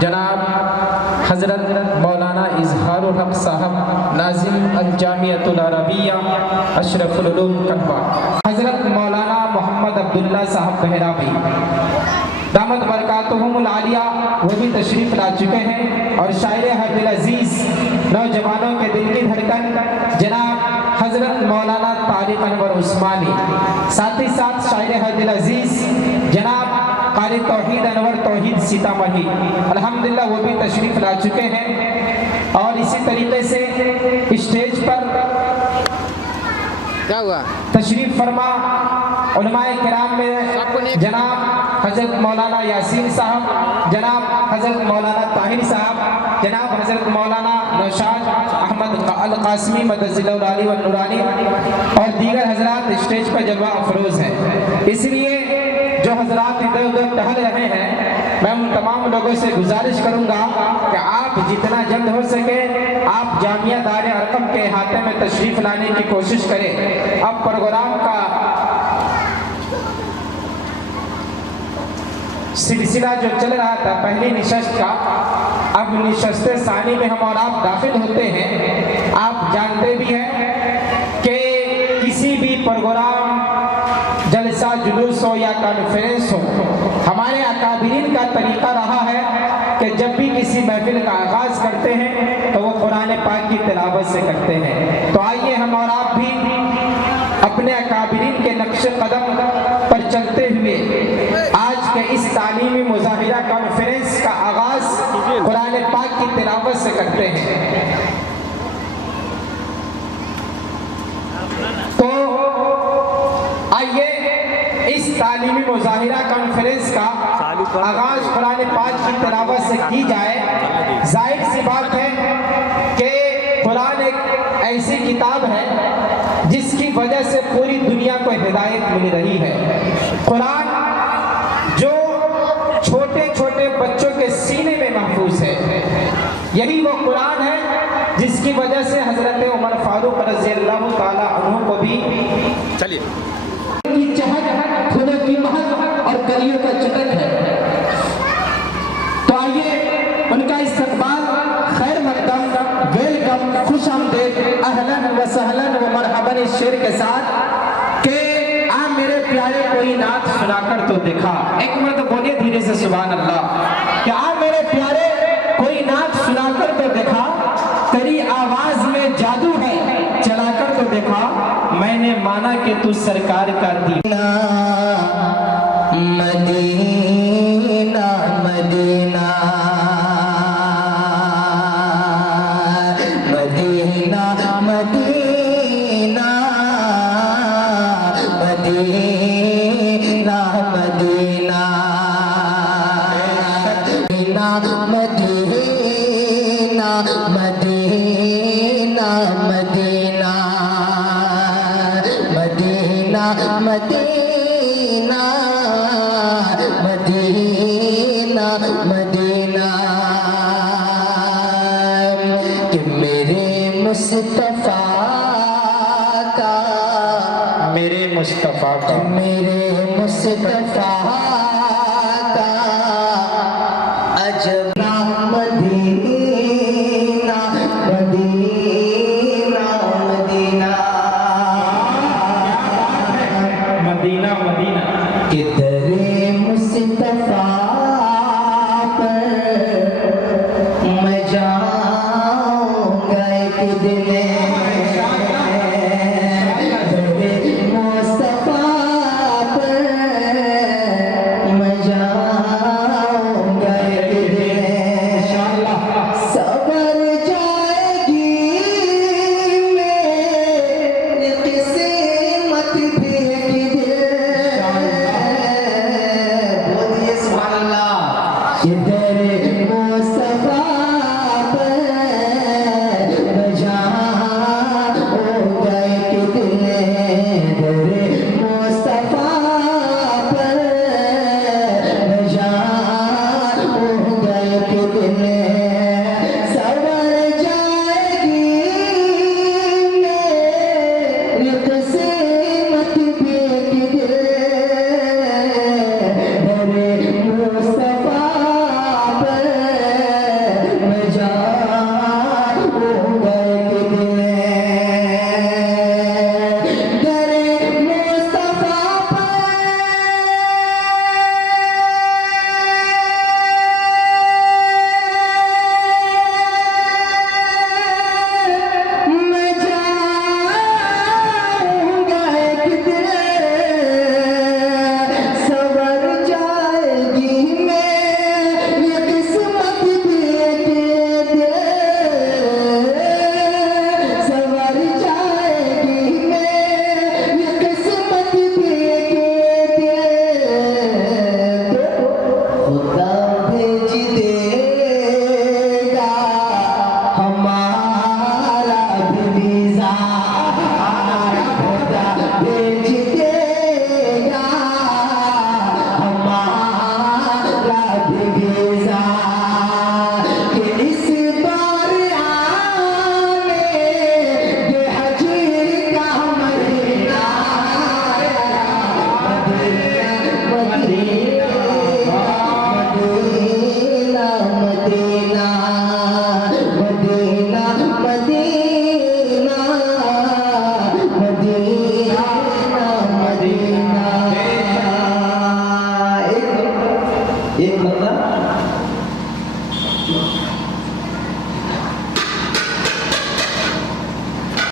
जनाब हज़रत मौलाना इजहारुल हक साहब नाज़िम अल जामियतुल अरबिया अशरफुल उलूम कटवा, हज़रत मौलाना मोहम्मद अब्दुल्ला साहब बहरावी दामद बरकातुहुमुल आलिया वो भी तशरीफ़ ला चुके हैं। और शायर हर्दिल अजीज़ नौजवानों के दिल की धड़कन जनाब हज़रत मौलाना तारिक अनवर उस्मानी, साथ ही साथ शायर हर्दिल अजीज़ जनाब कारी तौहीद अनवर तौहीद सीतामढ़ी अल्हम्दुलिल्लाह वो भी तशरीफ़ ला चुके हैं। और इसी तरीके से स्टेज पर क्या हुआ तशरीफ़ फरमा उलमाए किराम में जनाब हज़रत मौलाना यासीन साहब, जनाब हज़रत मौलाना ताहिर साहब, जनाब हज़रत मौलाना नौशाद अहमद अल कासमी मदज़िलुल आली व नूरानी और दीगर हज़रात स्टेज पर जलवा अफरोज़ हैं। इसलिए जो हज़रात इधर उधर टहल रहे हैं मैं उन तमाम लोगों से गुजारिश करूँगा कि आप जितना जल्द हो सके आप जामिया दारे अरकम के अहाते में तशरीफ़ लाने की कोशिश करें। अब प्रोग्राम का सिलसिला जो चल रहा था पहली निशस्त का, अब निशस्त सानी में हम और आप दाखिल होते हैं। आप जानते भी हैं कि किसी भी प्रोग्राम जलसा जुलूस हो या कॉन्फ्रेंस हो, हमारे अकाबिरीन का तरीका रहा है कि जब भी किसी महफिल का आगाज़ करते हैं तो वो कुरान पाक की तिलावत से करते हैं। तो आइए हम और आप भी अपने अकाबिरीन के नक्श कदम पर चलते हुए आज के इस तालीमी मुज़ाहिरा कॉन्फ्रेंस का आगाज़ कुरान पाक की तिलावत से करते हैं। तो आइए इस तालीमी मुज़ाहिरा कॉन्फ्रेंस का आगाज़ कुरान पाक की तिलावत से की जाए। जाहिर सी बात है कि कुरान एक ऐसी किताब है जिसकी वजह से पूरी दुनिया को हिदायत मिल रही है। कुरान जो छोटे छोटे बच्चों के सीने में महफूज है, यही वो कुरान है जिसकी वजह से हज़रत उमर फारूक रज़ियल्लाहु ताला अन्हु को भी चलिए की चहक, फूलों की महक और कलियों का चटक है। तो आइए उनका इस्तकबाल खैर मकदम, वेलकम, खुश आमदीद, अहलन व सहलन व मरहबन इस शेर के साथ कि आ मेरे प्यारे कोई नात सुनाकर तो दिखा। एक मर्द बोलिए धीरे से सुभान अल्लाह कि आ मेरे प्यारे कोई नात सुनाकर तो दिखा, तेरी आवाज में जादू है चलाकर तो देखा, मैंने माना कि तू सरकार का दीवाना। मदीना मदीना मदीना मदीना मदीना मदीना मदीना मदीना मदीना मदीना मदीना मदीना मदीना कि मेरे मुस्तफा का, मेरे मुस्तफ़ा का, मेरे मुस्तफा का अजब मदीना मदीना मदीना मदीना मदीना किधर मुस्तफा पर मैं जाऊंगा एक दिन, मुस्तफा पर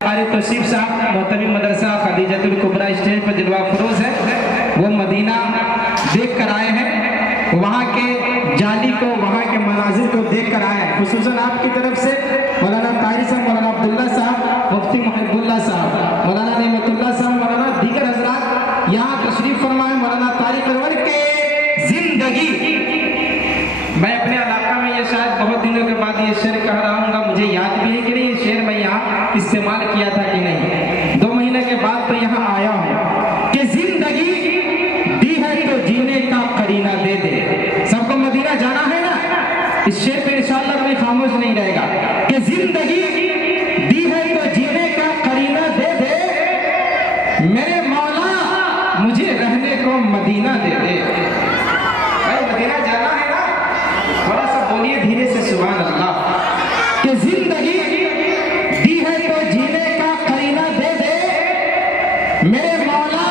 हमारे तौसीफ साहब मोहतमी मदरसा खदीजतुल कुबरा स्टेज पर जलवा फरोज है, वो मदीना देख कर आए हैं, वहाँ के जाली को, वहाँ के मनाजिर को देख कर आए हैं। खुसूसन आपकी तरफ से मौलाना ताहिर साहब, मौलाना अब्दुल्ला साहब, मुफ्ती मुहिबुल्लाह साहब, मौलाना नेमतुल्लाह साहब, मौलाना दीगर हजरात यहाँ तशरीफ फरमाए। मौलाना तारिक अनवर के जिंदगी, मैं अपने इलाका में ये शायद बहुत दिनों के बाद ये शेर कह रहा हूँ, मुझे याद भी है कि नहीं ये शेर मैं यहाँ इस्तेमाल किया था कि नहीं, 2 महीने के बाद तो यहाँ आया हूँ कि जिंदगी दी है तो जीने का करीना दे दे। सबको मदीना जाना है ना, इस शेर पे इंशाअल्लाह कोई खामोश नहीं रहेगा कि जिंदगी दी है तो जीने का करीना दे दे, मेरे मौला मुझे रहने को मदीना दे दे। भाई मदीना जाना है ना, थोड़ा सा बोलिए धीरे से सुभान अल्लाह। कि जिंदगी दी है तो जीने का करीना दे दे, मेरे मौला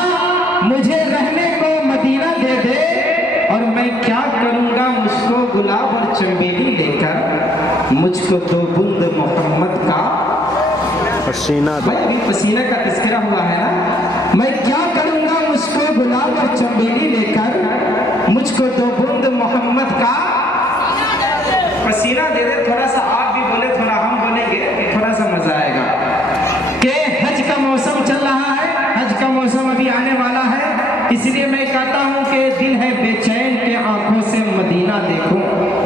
मुझे रहने को मदीना दे दे, और मैं क्या करूंगा मुझको गुलाब और चमेली लेकर, मुझको 2 बूंद मोहम्मद का पसीना। भाई अभी पसीना का तज़किरा हुआ है ना, मैं क्या करूंगा मुझको गुलाब और चमेली लेकर, मुझको 2 बूंद मोहम्मद का पसीना दे दे। थोड़ा सा आप भी बोले, थोड़ा हम बोलेंगे, थोड़ा सा मजा आएगा। कि हज का मौसम चल रहा है, हज का मौसम अभी आने वाला है, इसलिए मैं कहता हूँ कि दिल है बेचैन के आंखों से मदीना देखूं।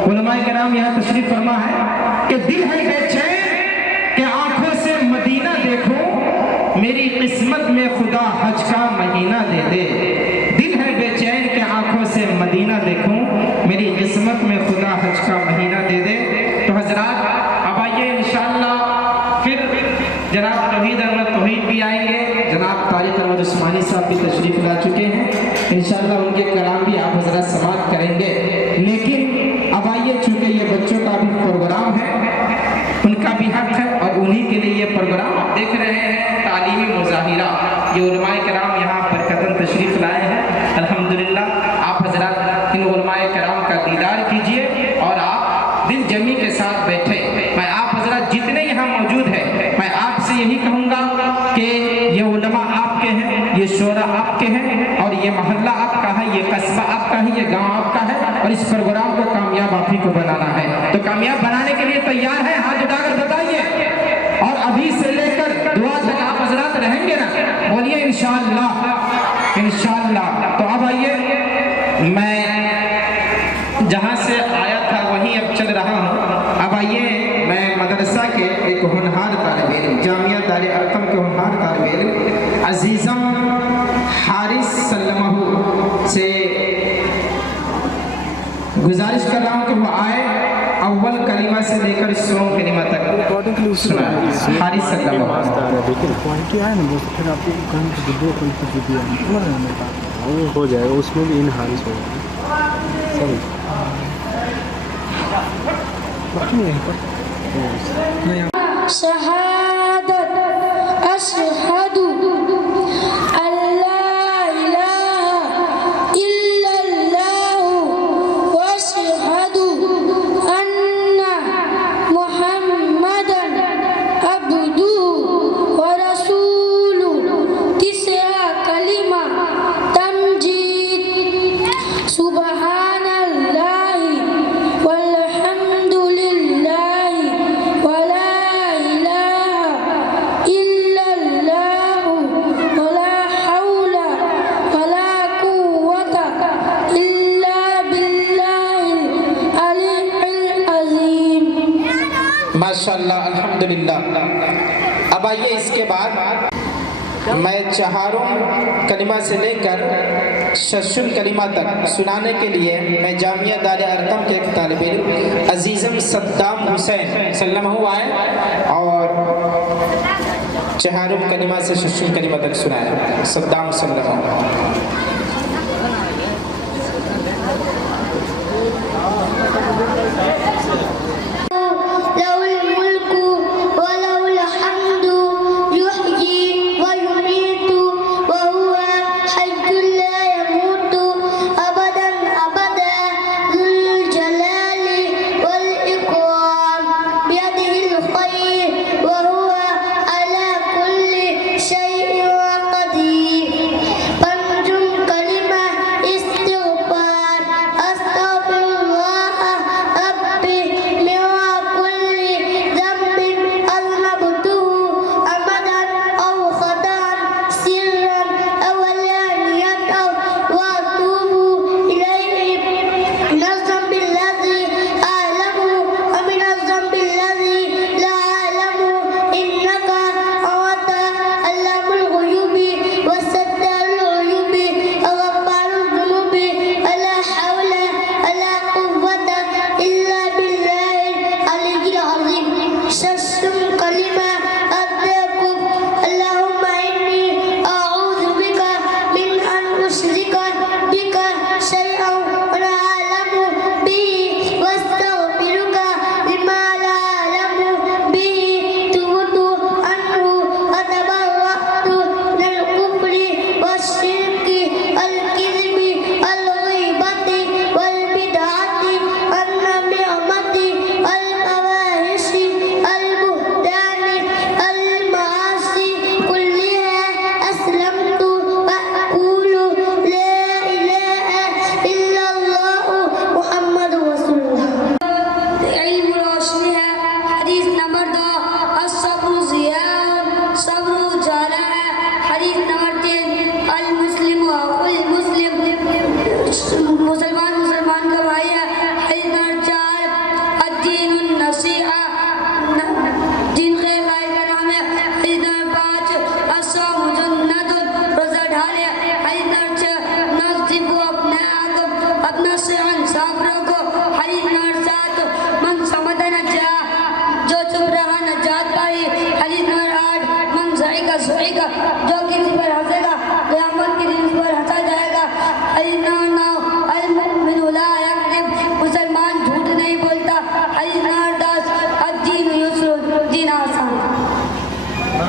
उलमाए किराम यहाँ तशरीफ फरमा है कि दिल है बेचैन के आंखों से मदीना देखूं, मेरी किस्मत में खुदा हज का महीना दे दे। दिल है बेचैन के आंखों से मदीना देखूं, मेरी किस्मत में खुदा हज का महीना दे दे। तो हजरात अब आइए इंशाअल्लाह फिर जनाब तौहीद अहमद तौहीद भी आएंगे, जनाब तारिक अहमद उस्मानी साहब भी तशरीफ ला चुके हैं, इंशाअल्लाह उनके कलाम भी आप हजरात समाअत करेंगे। लेकिन अब आइए, चूँकि ये बच्चों का भी प्रोग्राम है, उनका भी हक है, और उन्हीं के लिए ये प्रोग्राम आप देख रहे हैं, तालीमी मुज़ाहिरा, ये उलमाए किराम यहाँ पर कदम तशरीफ लाए हैं। अल्हम्दुलिल्लाह आप हजरात इन उलमाए किराम का दीदार कीजिए और आप दिल जमी के साथ बैठे। मैं आप हजरात जितने यहाँ मौजूद हैं, मैं आपसे यही कहूँगा कि ये उलमा आपके हैं, ये शोरा आपके हैं, और ये मोहल्ला आपका है, ये कस्बा आपका है, ये गांव आपका है, और इस प्रोग्राम को कामयाब आप ही को बनाना है। तो कामयाब बनाने के लिए तैयार है? हाथ उठाकर बताइए। और अभी से लेकर दुआ तक आप हजरात रहेंगे ना, बोलिए इंशाअल्लाह, इंशाअल्लाह। तो अब आइए, मैं जहाँ से आया था वहीं अब चल रहा हूँ। अब आइए, मैं मदरसा के एक होनहार तालिब इल्म, जामिया दार अरकम के होनहार तालिब इल्म अजीज़म हारिस सल्लमहू से गुजारिश कर रहा हूँ कि वो आए, अव्वल कलिमा से लेकर 100 कलिमा तक सुना। हारिस सल्लमहू लेकिन क्वालिटी है ना, वो फिर आपको कहीं तो 2 क्वालिटी दिया वो हो जाएगा, उसमें भी इन हारिस हो जाएगा सब। शहादत अशहदु अल्ला इलाहा इल्लल्लाह व अशहदु अन्ना मुहम्मदन अब्दुहु व रसूलुहु। तीसरा कलिमा तमजीद, सुबहानल्लाहि वल्हम्दुलिल्लाहि वला इलाहा इल्लल्लाहु वला हौला वला कुव्वता इल्ला बिल्लाहिल अलील अज़ीम। माशाअल्लाह, अल्हम्दुलिल्लाह। अब आइए, इसके बाद मैं चारों कलिमा से लेकर शशुल कलिमा तक सुनाने के लिए मैं जामिया दार अरकम के एक तालिब इल्म अजीज़म सद्दाम हुसैन सल्लमहू आए और चारों कलिमा से शशुल कलिमा तक सुनाया। सद्दाम सल्लमहू। लहुल मुल्कु व लहुल हम्दु युहयी व युमीतु व हुवा हय्युल ला यमूतु अबदन अबदा ज़ुल जलाली वल इकराम बियदिहिल खैर व हुवा अला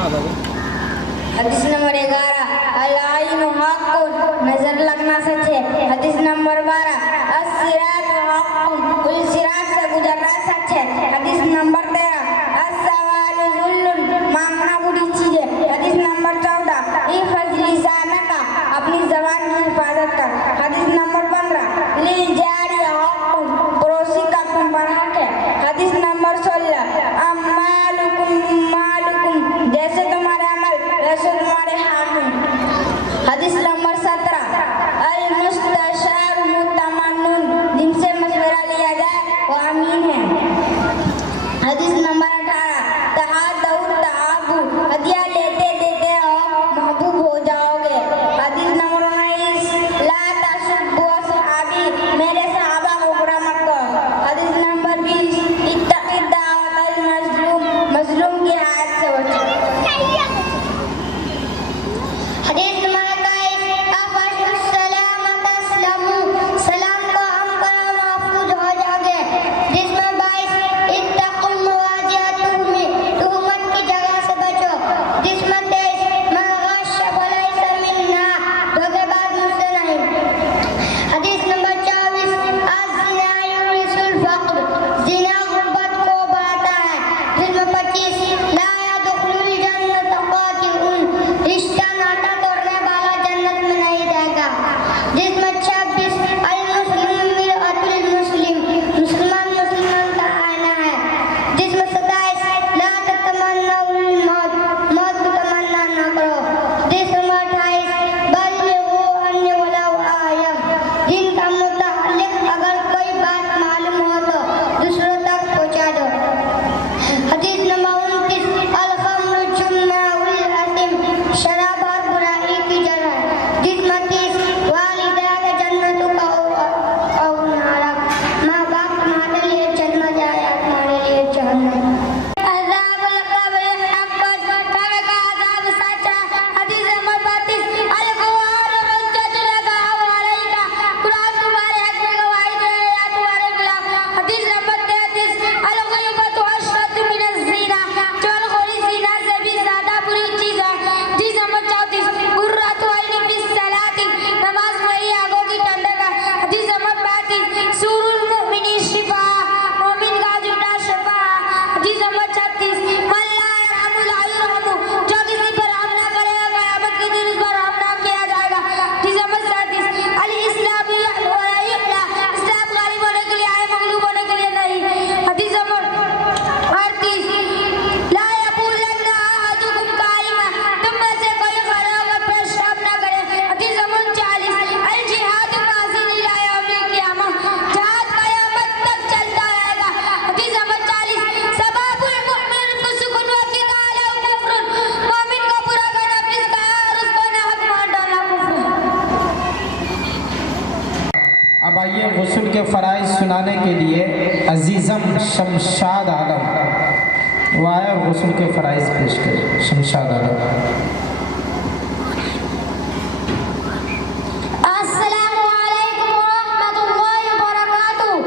हदीस नंबर 11 अल-आइनु हक़्क़ुन, नजर लगना सच है। हदीस नंबर 12 अस-सिरातु हक़्क़ुन, पुल सिरात से गुजरना सच है। हदीस नंबर 13 अस-सवालु ज़ुल्लुन, मांगना बुरी चीज है। हदीस नंबर 14 इफ़ज़ लिसानका, अपनी ज़बान की हिफाजत कर। हदीस नंबर 15 लिल जारी हक़्क़ुन, पड़ोसी का तुम पर हक है। हदीस नंबर 16 अम्मालुकुम मालुकुम, जैसे तुम्हारे अमल वैसे तुम्हारे हाथ हैं। हदीस नंबर 17 अल मुस्तशार मुतमन्नुन, जिनसे मशवरा लिया जाए वो अमीन है। हदीस नंबर 18 तहादउ तहाबु, हदिया लेते देते हो महबूब हो जाओगे। हदीस नंबर 19 ला तसुब्बु असहाबी, मेरे सहाबा को बुरा मत कहो। हदीस नंबर 20 इत्तक़ि दावतल मज़लूम, मज़लूम की हालत से बचो। हदीस नंबर 21 अफ़शुस सलाम तस्लमू, सलाम को हम करो महफूज हो जाओगे। जिसमें 22 इत्तक़ुल मुवाजहतुहुम, तुहमत की जगह से बचो। जिसमें 23 मन गश्श फलैसा मिन्ना, धोखेबाज मुझसे नहीं। हदीस नंबर 24 अज़्ज़िना युरिसुल फ़क़्र, ज़िना गुर्बत को बढ़ाता है। जिसमें 25 ला यदखुलुल जन्नत क़ातिउन, रिश्ता नाता तोड़ने वाला जन्नत में नहीं जाएगा। जिसमें 26 अल मुस्लिम मिरअतुल मुस्लिम, मुसलमान मुसलमान का आईना है। जिसमें 27 ला ततमन्नउल मौत, मौत को तमन्ना न करो। जिसमें 28 बल्लिगू अन्नी वलौ आया, जिनका मुतअल्लिक़ अगर कोई बात मालूम हो तो दूसरों तक पहुंचा दो। हदीस नंबर 29 अल खम्रु जुम्माउल असीम, शराब और बुराई की जड़ है। जिसमें 30 वालिदा के जन्नत का और नारा, माँ बाप तुम्हारे लिए जन्नत जाए, तुम्हारे लिए जहन्नम। अज़ाबुल कब्र हक़्क़ुन, कब्र का अज़ाब सच है। हदीस नंबर 32 अल कुरान हुज्जतुल लका औ अलैका, कुरान तुम्हारे हक में गवाही दे या तुम्हारे खिलाफ। हदीस नंबर 33 अल ग़ीबतु अशद्दु मिनज़ ज़िना, चुगलखोरी ज़िना से भी ज्यादा बुरी चीज है। हदीस नंबर 34 गुर्रतु ऐनी फिस सलाती, नमाज मेरी आंखों की ठंडक है। हदीस नंबर 35 सूरुल मुमिनी शिफा, मोमिन का जूठा शिफा। हदीस नंबर 36 मन ला यरहमु ला युरहमु, जो किसी पर रहम ना करेगा क़यामत के दिन उस पर रहम ना किया जाएगा। हदीस नंबर 37 अल इस्लाम यअलु व ला युअला, इस्लाम गालिब होने के लिए आए, मग़लूब होने के लिए नहीं। हदीस नंबर 38 ला यबूलन्ना अहदुकुम काइमा, तुम में से कोई खड़े होकर पेशाब ना करे। हदीस नंबर 40 अल जिहादु माज़िल इला यौमिल क़ियामह, जिहाद क़यामत तक चलता रहेगा। हदीस नंबर 40 सबबुल मुमिन फुस्कुन व क़ितालुहु कुफ्रुन, मोमिन को बुरा कहना फिस्क है और उसको नाहक मार डालना कुफ्र है। अब आइए गुस्ल के फ़राइज़ सुनाने के लिए अजीज़म शमशाद आलम वो आए और गुस्ल के फ़राइज़ पेश करें। शमशाद आलम। अस्सलामु अलैकुम व रहमतुल्लाहि व बरकातुहू।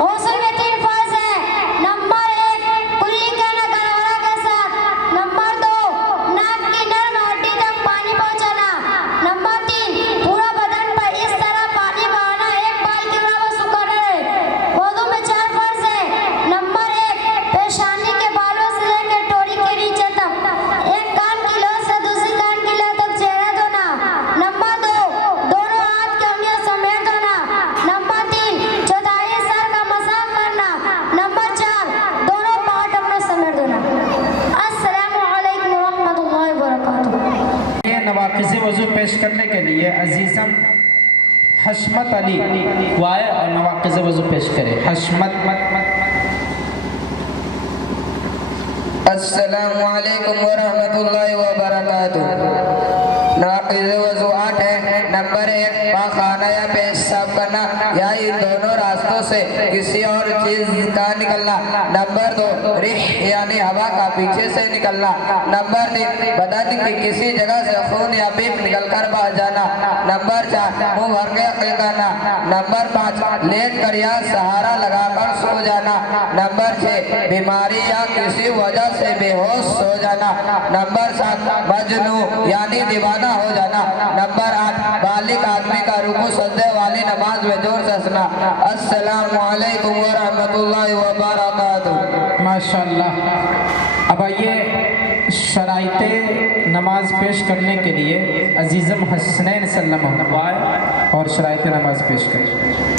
गुस्ल में 3 फ़र्ज़ हैं। नंबर 1 कुल्ली करना गरगरा के साथ। नंबर 2 नाक की नर्म हड्डी तक पानी पहुंचाना। नंबर 3 पूरा बदन पर इस तरह पानी बहाना एक बाल की बराबर सूखा रहे। वज़ू में 4 फ़र्ज़ हैं। नंबर 1 पेशानी के बालों से लेकर टोरी के नीचे तक, एक कान की लौ से दूसरी कान की लौ तक चेहरा धोना। नंबर 2 दोनों हाथ की उंगलियां समेट धोना। नंबर 3 चौथाई सर का मसाज करना। नंबर 4 दोनों पाँव अपना समेट धोना। अस्सलामु अलैकुम व रहमतुल्लाहि व बरकातुहू। ये नवाक़िज़ वज़ू पेश करने के लिए अजीज़म हशमत अली वो आए और नवाक़िज़ वज़ू पेश करे। हशमत। अस्सलामु अलैकुम व रहमतुल्लाहि व बरकातुहू। नाक़िज़ वज़ू 8 है। नंबर 1 पाखाना या पेशाब करना या इन दोनों रास्तों से किसी और चीज़ का निकलना। नंबर 2 रिह यानी हवा का पीछे से निकलना। नंबर 3 बदन की किसी जगह से खून या पीप निकलकर बह जाना। नंबर 4 मुंह भर के अकल करना। नंबर 5 लेट कर या सहारा लगाकर सो जाना। नंबर 6 बीमारी या किसी वजह से बेहोश हो जाना। नंबर 7 मजनू यानी दीवाना हो जाना। नंबर 8 बालिग आदमी का रुकू सजदे वाली नमाज में जोर से हंसना। अस्सलामु अलैकुम व रहमतुल्लाहि व बरकातुहू। माशाअल्लाह। अब आइए शराइते नमाज पेश करने के लिए अजीज़म हसनैन सल्लम और शराइते नमाज पेश करें।